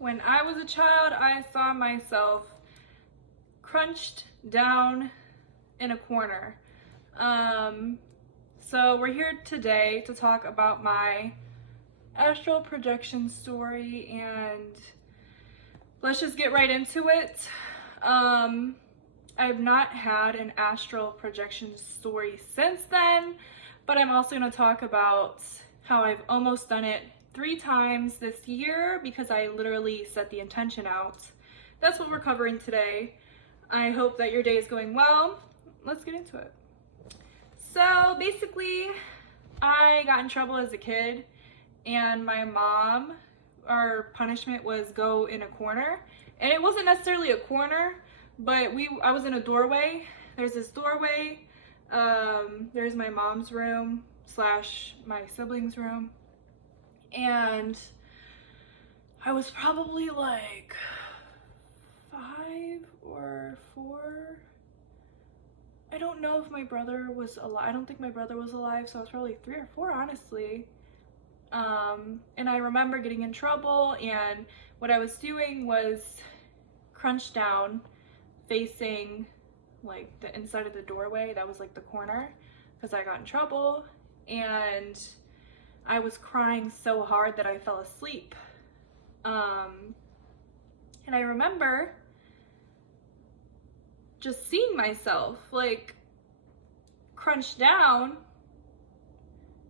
When I was a child, I saw myself crunched down in a corner. So we're here today to talk about my astral projection story, and let's just get right into it. I've not had an astral projection story since then, but I'm also going to talk about how I've almost done it 3 times this year because I literally set the intention out. That's what we're covering today. I hope that your day is going well. Let's get into it. So basically, I got in trouble as a kid, and my mom, our punishment was go in a corner. And it wasn't necessarily a corner, but I was in a doorway. There's this doorway. There's my mom's room / my siblings' room. And I was probably like 5 or 4. I don't know if my brother was alive. I don't think my brother was alive, so I was probably 3 or 4, honestly. And I remember getting in trouble, and what I was doing was crunched down, facing like the inside of the doorway. That was like the corner, because I got in trouble, and I was crying so hard that I fell asleep. And I remember just seeing myself like crunched down,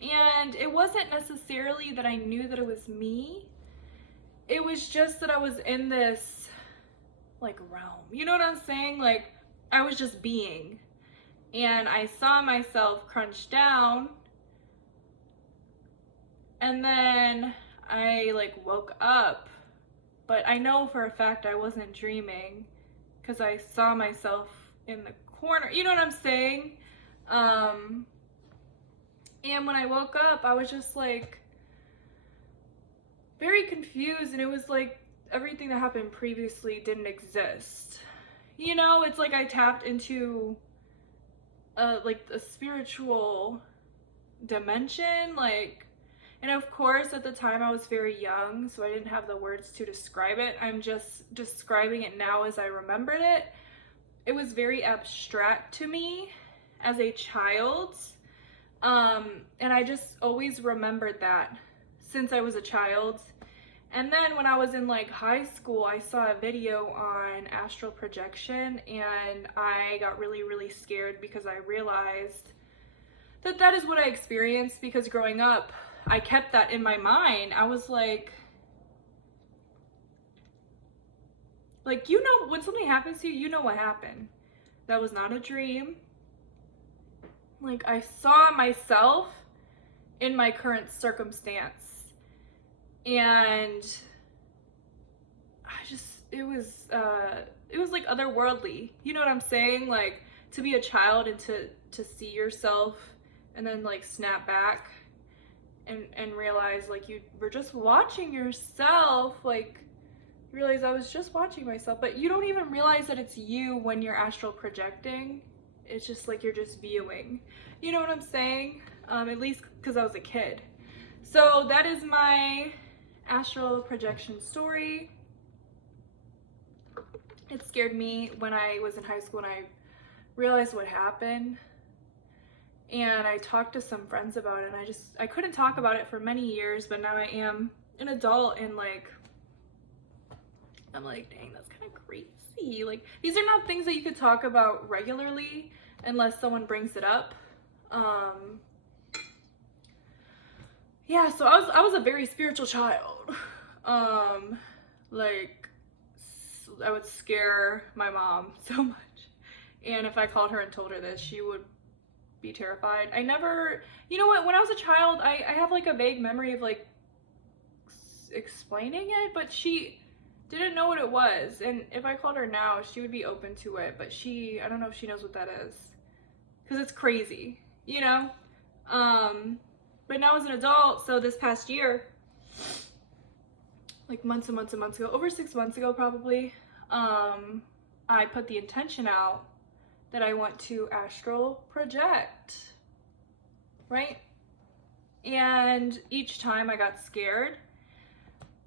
and it wasn't necessarily that I knew that it was me. It was just that I was in this like realm, you know what I'm saying? Like I was just being, and I saw myself crunched down, and then I like woke up, but I know for a fact I wasn't dreaming because I saw myself in the corner, you know what I'm saying? And when I woke up, I was just like very confused, and it was like everything that happened previously didn't exist. You know, it's like I tapped into like a spiritual dimension, like, and of course at the time I was very young, so I didn't have the words to describe it. I'm just describing it now as I remembered it. It was very abstract to me as a child, and I just always remembered that since I was a child. And then when I was in like high school, I saw a video on astral projection, and I got really scared because I realized that that is what I experienced, because growing up I kept that in my mind. I was like, you know, when something happens to you, you know what happened. That was not a dream. Like I saw myself in my current circumstance, and it was like otherworldly. You know what I'm saying? Like to be a child and to see yourself and then like snap back and realize like you were just watching yourself. Like you realize I was just watching myself, but you don't even realize that it's you when you're astral projecting. It's just like you're just viewing. You know what I'm saying? At least because I was a kid. So that is my astral projection story. It scared me when I was in high school and I realized what happened. And I talked to some friends about it, and I couldn't talk about it for many years, but now I am an adult, and like I'm like, dang, that's kind of crazy. Like these are not things that you could talk about regularly unless someone brings it up. Yeah, so I was a very spiritual child. Like I would scare my mom so much, and if I called her and told her this, she would be terrified. I never, you know what, when I was a child, I have like a vague memory of like explaining it, but she didn't know what it was, and if I called her now, she would be open to it, but I don't know if she knows what that is, because it's crazy, you know? But now as an adult, so this past year, like months and months and months ago, over 6 months ago probably, I put the intention out that I want to astral project, right? And each time I got scared,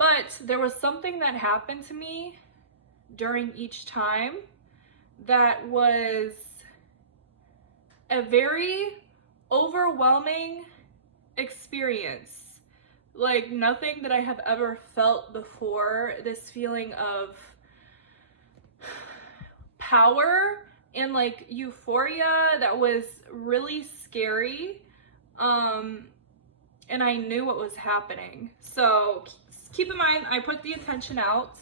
But there was something that happened to me during each time that was a very overwhelming experience. Like nothing that I have ever felt before. This feeling of power and like euphoria that was really scary. And I knew what was happening. So keep in mind, I put the intention out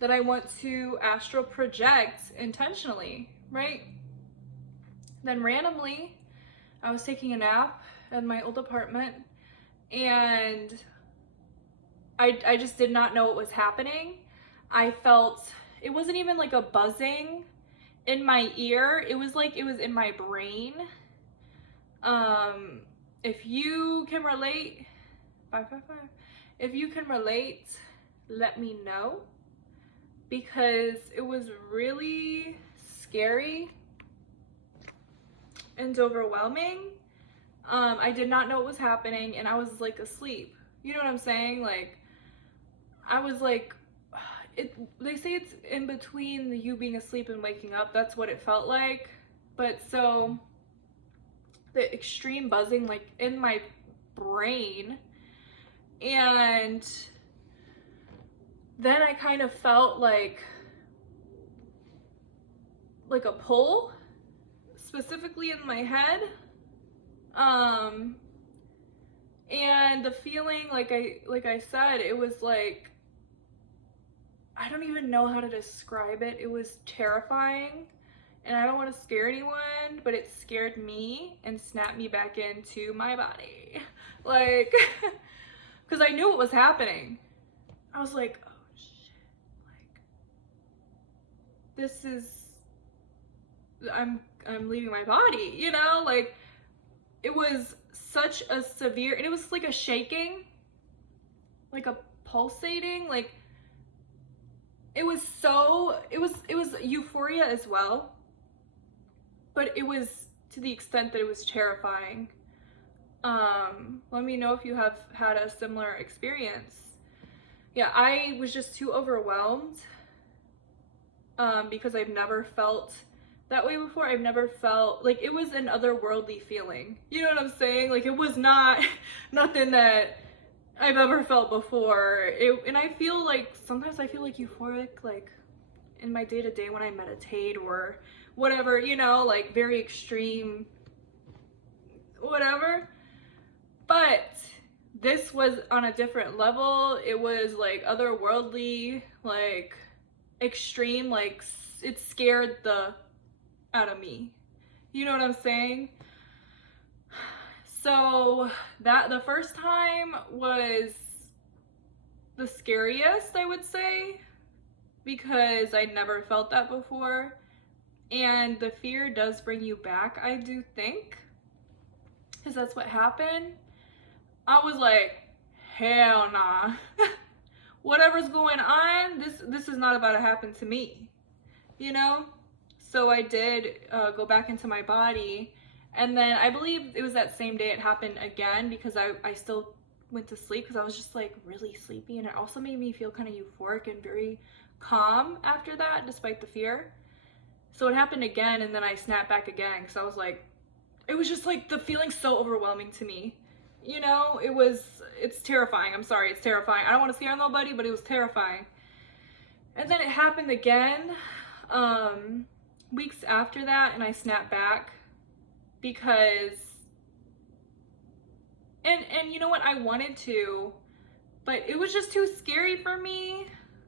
that I want to astral project intentionally, right? Then randomly, I was taking a nap in my old apartment and I just did not know what was happening. I felt, it wasn't even like a buzzing in my ear. It was like it was in my brain. If you can relate, 555, if you can relate, let me know, because it was really scary and overwhelming. I did not know what was happening and I was like asleep. You know what I'm saying? Like, I was like, they say it's in between you being asleep and waking up. That's what it felt like. But so the extreme buzzing like in my brain, and then I kind of felt like a pull specifically in my head, and the feeling, like I said, it was like, I don't even know how to describe it. It was terrifying, and I don't want to scare anyone, but it scared me and snapped me back into my body. Like, because I knew what was happening. I was like, oh shit, like, this is, I'm leaving my body, you know? Like, it was such a severe, and it was like a shaking, like a pulsating, like, it was so, it was euphoria as well, but it was to the extent that it was terrifying. Let me know if you have had a similar experience. Yeah, I was just too overwhelmed, because I've never felt that way before. I've never felt like, it was an otherworldly feeling. You know what I'm saying? Like, it was not nothing that I've ever felt before. And I feel like, sometimes I feel like euphoric, like in my day-to-day when I meditate or whatever, you know, like very extreme, whatever. But this was on a different level. It was like otherworldly, like extreme, like it scared the out of me. You know what I'm saying? So that the first time was the scariest, I would say, because I never felt that before. And the fear does bring you back, I do think, because that's what happened. I was like, hell nah. Whatever's going on, this is not about to happen to me, you know? So I did go back into my body, and then I believe it was that same day it happened again, because I still went to sleep because I was just like really sleepy, and it also made me feel kind of euphoric and very calm after that, despite the fear. So it happened again, and then I snapped back again because I was like, it was just like the feeling so overwhelming to me. You know, it's terrifying. I'm sorry, it's terrifying. I don't want to scare nobody, but it was terrifying. And then it happened again, weeks after that, and I snapped back because, and you know what, I wanted to, but it was just too scary for me.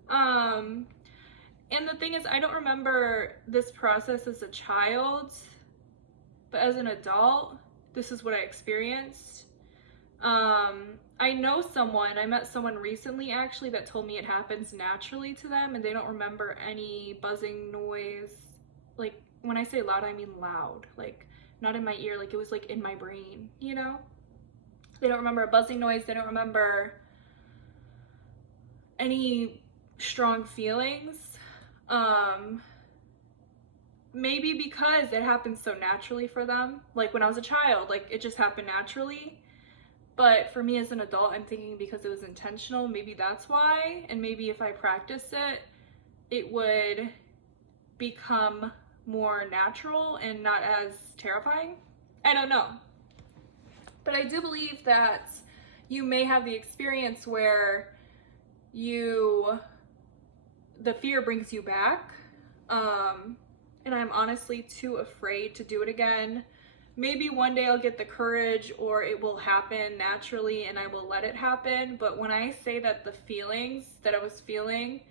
And the thing is, I don't remember this process as a child, but as an adult, this is what I experienced. I know someone, I met someone recently actually that told me it happens naturally to them, and they don't remember any buzzing noise. Like, when I say loud, I mean loud, like not in my ear, like it was like in my brain, you know? They don't remember a buzzing noise, they don't remember any strong feelings. Maybe because it happened so naturally for them. Like when I was a child, like it just happened naturally. But for me as an adult, I'm thinking because it was intentional, maybe that's why. And maybe if I practice it, it would become more natural and not as terrifying. I don't know. But I do believe that you may have the experience where the fear brings you back. And I'm honestly too afraid to do it again. Maybe one day I'll get the courage, or it will happen naturally and I will let it happen. But when I say that the feelings that I was feeling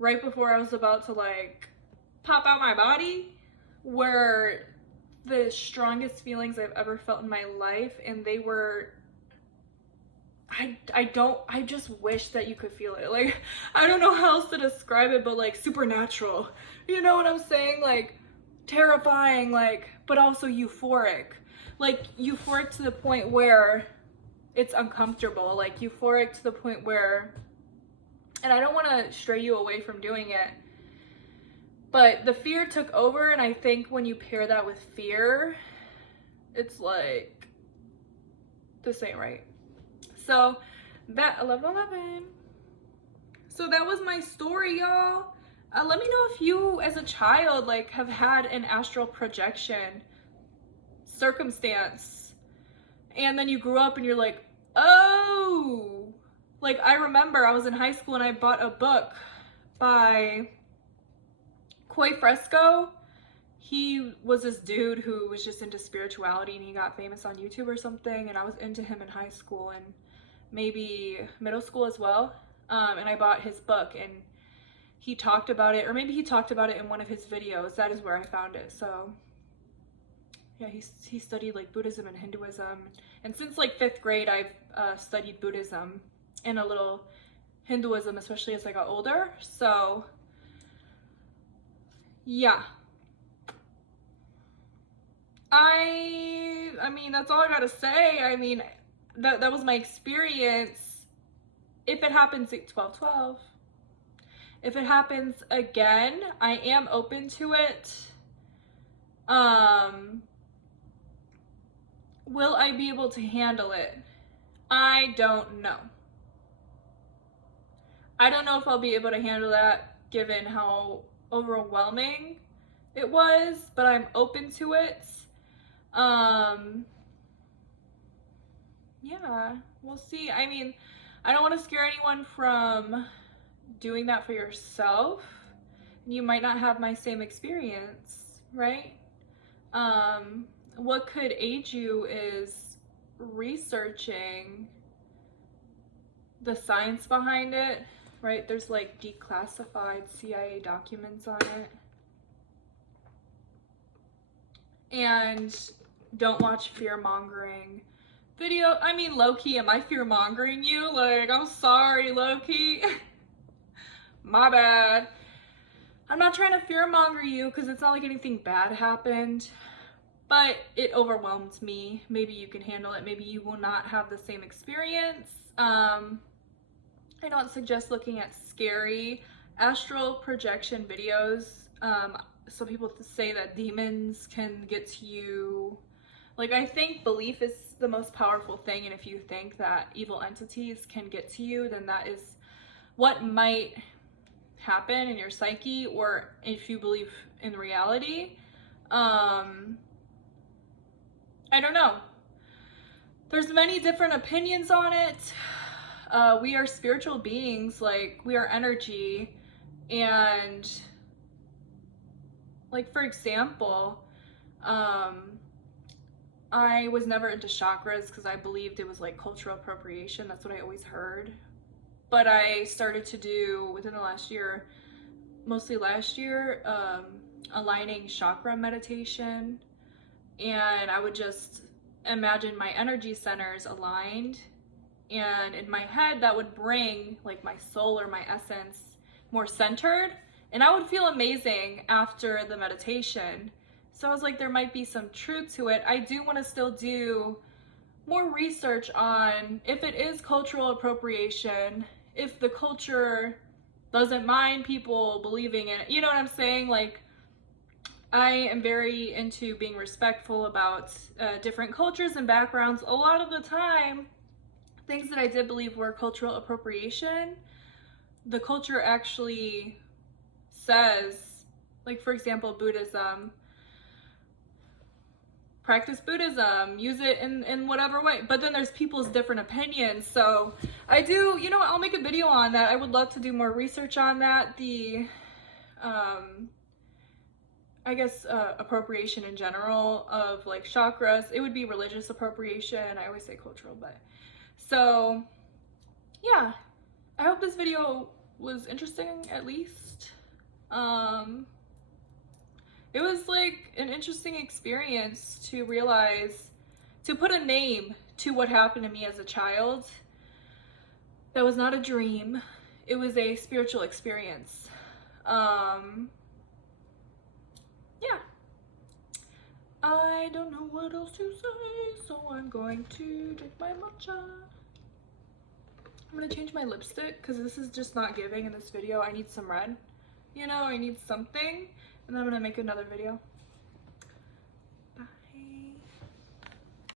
right before I was about to like pop out my body were the strongest feelings I've ever felt in my life. And they were, I just wish that you could feel it. Like, I don't know how else to describe it, but like supernatural. You know what I'm saying? Like terrifying, like, but also euphoric. Like euphoric to the point where it's uncomfortable. Like euphoric to the point where, and I don't want to stray you away from doing it, but the fear took over. And I think when you pair that with fear, it's like, this ain't right. So that 11. So that was my story, y'all. Let me know if you as a child like have had an astral projection circumstance and then you grew up and you're like, oh, like I remember I was in high school and I bought a book by Koi Fresco. He was this dude who was just into spirituality and he got famous on YouTube or something, and I was into him in high school and maybe middle school as well. And I bought his book and he talked about it, or maybe he talked about it in one of his videos. That is where I found it. So yeah, he studied like Buddhism and Hinduism. And since like 5th grade, I've studied Buddhism and a little Hinduism, especially as I got older. So yeah. I mean, that's all I gotta say. I mean, that was my experience. If it happens at 12/12, if it happens again, I am open to it. Will I be able to handle it? I don't know. I don't know if I'll be able to handle that given how overwhelming it was, but I'm open to it. Yeah, we'll see. I mean, I don't want to scare anyone from doing that for yourself. You might not have my same experience, right? What could aid you is researching the science behind it, right? There's like declassified CIA documents on it. And don't watch fear-mongering video. I mean, low-key, am I fear-mongering you? Like, I'm sorry, low-key. My bad. I'm not trying to fear-monger you because it's not like anything bad happened, but it overwhelmed me. Maybe you can handle it. Maybe you will not have the same experience. I don't suggest looking at scary astral projection videos. Some people say that demons can get to you. Like, I think belief is the most powerful thing, and if you think that evil entities can get to you, then that is what might happen in your psyche, or if you believe in reality. I don't know. There's many different opinions on it. We are spiritual beings, like we are energy, and like, for example, I was never into chakras because I believed it was like cultural appropriation. That's what I always heard. But I started to do within the last year, mostly last year, aligning chakra meditation. And I would just imagine my energy centers aligned. And in my head, that would bring like my soul or my essence more centered. And I would feel amazing after the meditation. So I was like, there might be some truth to it. I do want to still do more research on if it is cultural appropriation, if the culture doesn't mind people believing in it. You know what I'm saying? Like, I am very into being respectful about different cultures and backgrounds. A lot of the time, things that I did believe were cultural appropriation, the culture actually says, like for example, Buddhism, practice Buddhism, use it in whatever way. But then there's people's different opinions. So I do, you know, I'll make a video on that. I would love to do more research on that. The, I guess, appropriation in general of like chakras. It would be religious appropriation. I always say cultural, but so yeah. I hope this video was interesting at least. It was like an interesting experience to realize, to put a name to what happened to me as a child. That was not a dream. It was a spiritual experience. Yeah. I don't know what else to say, so I'm going to drink my matcha. I'm gonna change my lipstick because this is just not giving in this video. I need some red. You know, I need something. And then I'm gonna make another video.